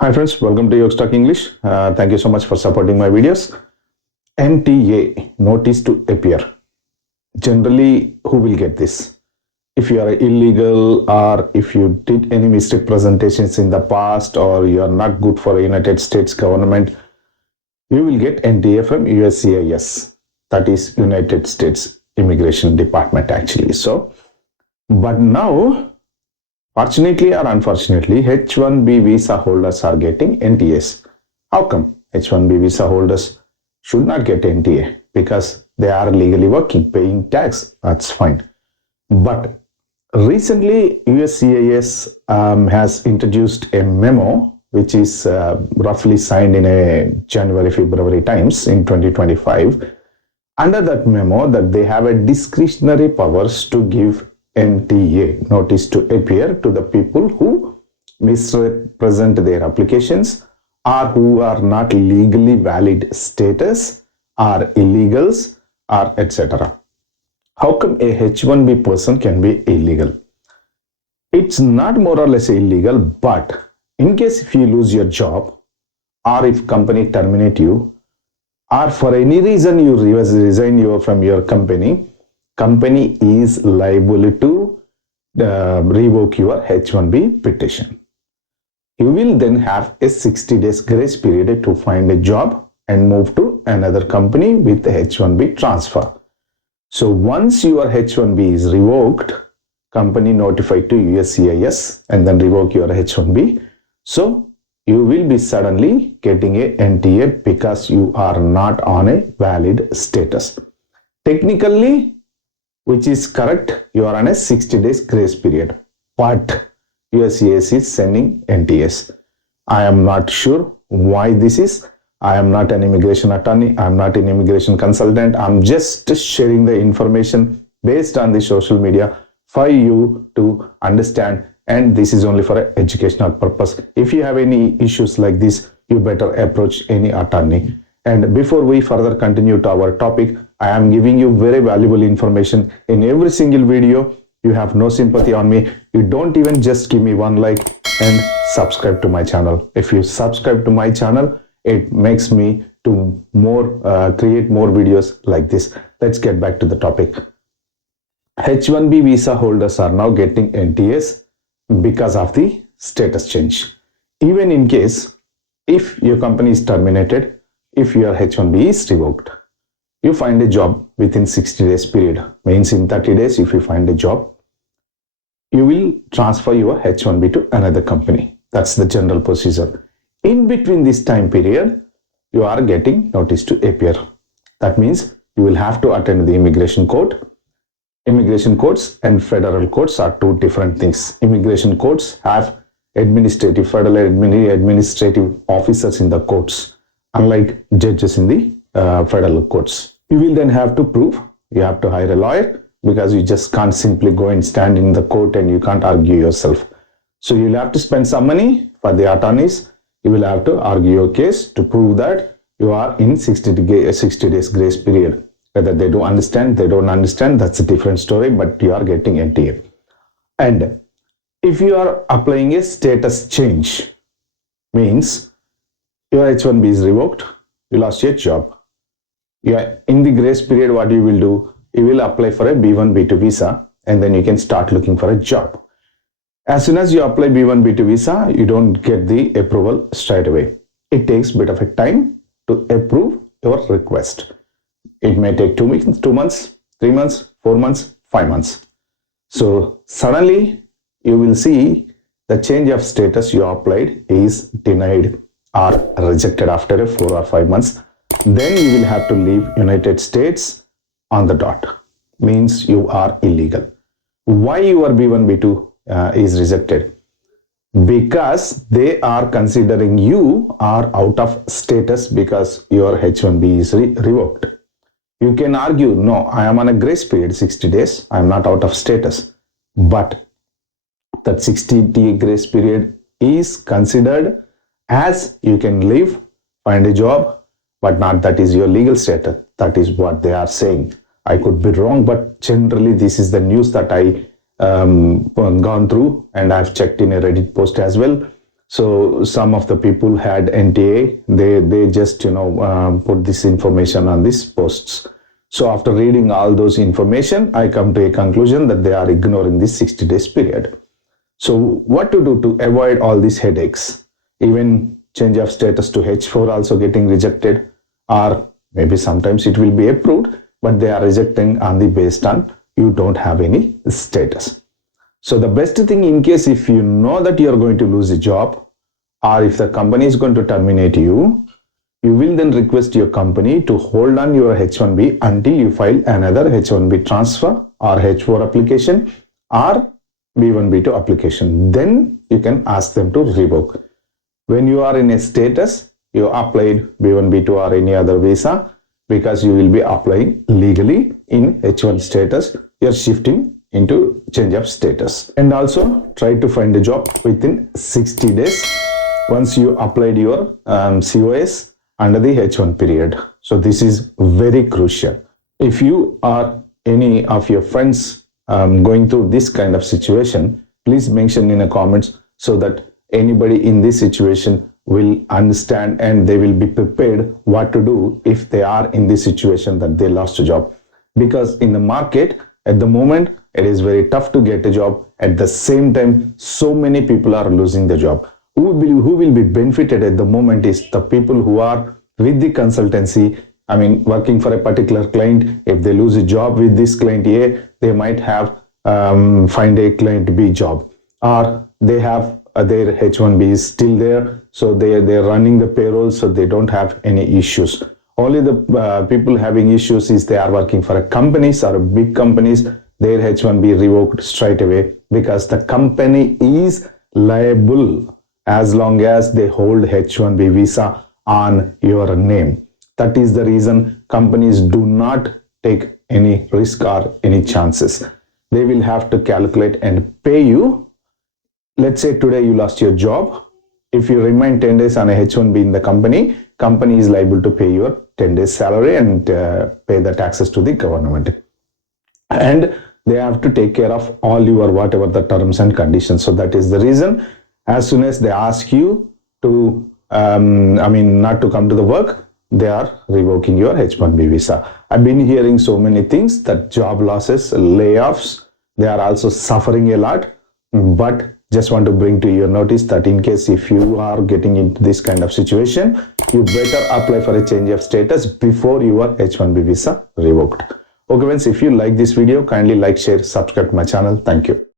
Hi friends, welcome to Yogstalk English. Thank you so much for supporting my videos. NTA, notice to appear. Generally, who will get this? If you are illegal or if you did any mistake presentations in the past or you are not good for United States government, you will get NTA from USCIS. That is United States Immigration Department actually. But now fortunately or unfortunately, H1B visa holders are getting NTAs. How come H1B visa holders should not get NTA? Because they are legally working, paying tax. That's fine. But recently, USCIS has introduced a memo which is roughly signed in a January-February times in 2025. Under that memo, that they have a discretionary powers to give NTA, notice to appear, to the people who misrepresent their applications or who are not legally valid status or illegals or etc. How come a H1B person can be illegal? It's not more or less illegal, but in case if you lose your job or if company terminate you or for any reason you resign from your company is liable to revoke your H1B petition. You will then have a 60 days grace period to find a job and move to another company with the H1B transfer. So once your H1B is revoked, company notified to USCIS and then revoke your H1B. So you will be suddenly getting a NTA because you are not on a valid status. Technically, which is correct, you are on a 60 days grace period, but USCIS is sending NTAs. I am not sure why this is. I am not an immigration attorney. I am not an immigration consultant. I'm just sharing the information based on the social media for you to understand, and this is only for an educational purpose. If you have any issues like this, you better approach any attorney. And before we further continue to our topic, I am giving you very valuable information in every single video. You have no sympathy on me. You don't even just give me one like and subscribe to my channel. If you subscribe to my channel, it makes me to create more videos like this. Let's get back to the topic. H1B visa holders are now getting NTAs because of the status change. Even in case if your company is terminated, if your H1B is revoked, you find a job within 60 days period, means in 30 days if you find a job, you will transfer your H1B to another company. That's the general procedure. In between this time period, you are getting notice to appear. That means you will have to attend the immigration court. Immigration courts and federal courts are two different things. Immigration courts have federal administrative officers in the courts, unlike judges in the federal courts. You will then have to prove, you have to hire a lawyer because you just can't simply go and stand in the court and you can't argue yourself. So you'll have to spend some money for the attorneys. You will have to argue your case to prove that you are in 60 days grace period. Whether they don't understand, that's a different story, but you are getting NTA. And if you are applying a status change, means your H1B is revoked, you lost your job. You are in the grace period, what you will do? You will apply for a B1-B2 visa and then you can start looking for a job. As soon as you apply B1-B2 visa, you don't get the approval straight away. It takes a bit of a time to approve your request. It may take 2 weeks, 2 months, 3 months, 4 months, 5 months. So suddenly you will see the change of status you applied is denied or rejected after 4 or 5 months. Then you will have to leave United States on the dot. Means you are illegal. Why your B1-B2 is rejected? Because they are considering you are out of status because your H1B is revoked. You can argue, no, I am on a grace period, 60 days. I am not out of status. But that 60-day grace period is considered as you can leave, find a job, but not that is your legal status. That is what they are saying. I could be wrong, but generally this is the news that I gone through, and I've checked in a Reddit post as well. So some of the people had NTA, they just put this information on these posts. So after reading all those information, I come to a conclusion that they are ignoring this 60 days period. So what to do to avoid all these headaches? Even change of status to H4 also getting rejected, or maybe sometimes it will be approved, but they are rejecting on the based on you don't have any status. So the best thing, in case if you know that you are going to lose a job, or if the company is going to terminate you, you will then request your company to hold on your H1B until you file another H1B transfer or H4 application or B1-B2 application. Then you can ask them to revoke. When you are in a status, you applied B1-B2 or any other visa, because you will be applying legally in H1 status, you are shifting into change of status. And also try to find a job within 60 days once you applied your COS under the H1 period. So this is very crucial. If you or any of your friends going through this kind of situation, please mention in the comments so that anybody in this situation will understand and they will be prepared what to do if they are in this situation that they lost a job. Because in the market at the moment, it is very tough to get a job. At the same time, so many people are losing the job. Who will be benefited at the moment is the people who are with the consultancy. I mean, working for a particular client. If they lose a job with this client A, they might have find a client B job, or they have their H1B is still there, so they're running the payroll, so they don't have any issues. Only the people having issues is they are working for a companies or a big companies, their H1B revoked straight away, because the company is liable as long as they hold H1B visa on your name. That is the reason companies do not take any risk or any chances. They will have to calculate and pay you. Let's say today you lost your job. If you remain 10 days on a H1B in the company is liable to pay your 10 days salary and pay the taxes to the government. And they have to take care of all your whatever the terms and conditions. So that is the reason, as soon as they ask you to, not to come to the work, they are revoking your H1B visa. I've been hearing so many things that job losses, layoffs, they are also suffering a lot. But just want to bring to your notice that in case if you are getting into this kind of situation, you better apply for a change of status before your H1B visa revoked. Okay friends, if you like this video, kindly like, share, subscribe to my channel. Thank you.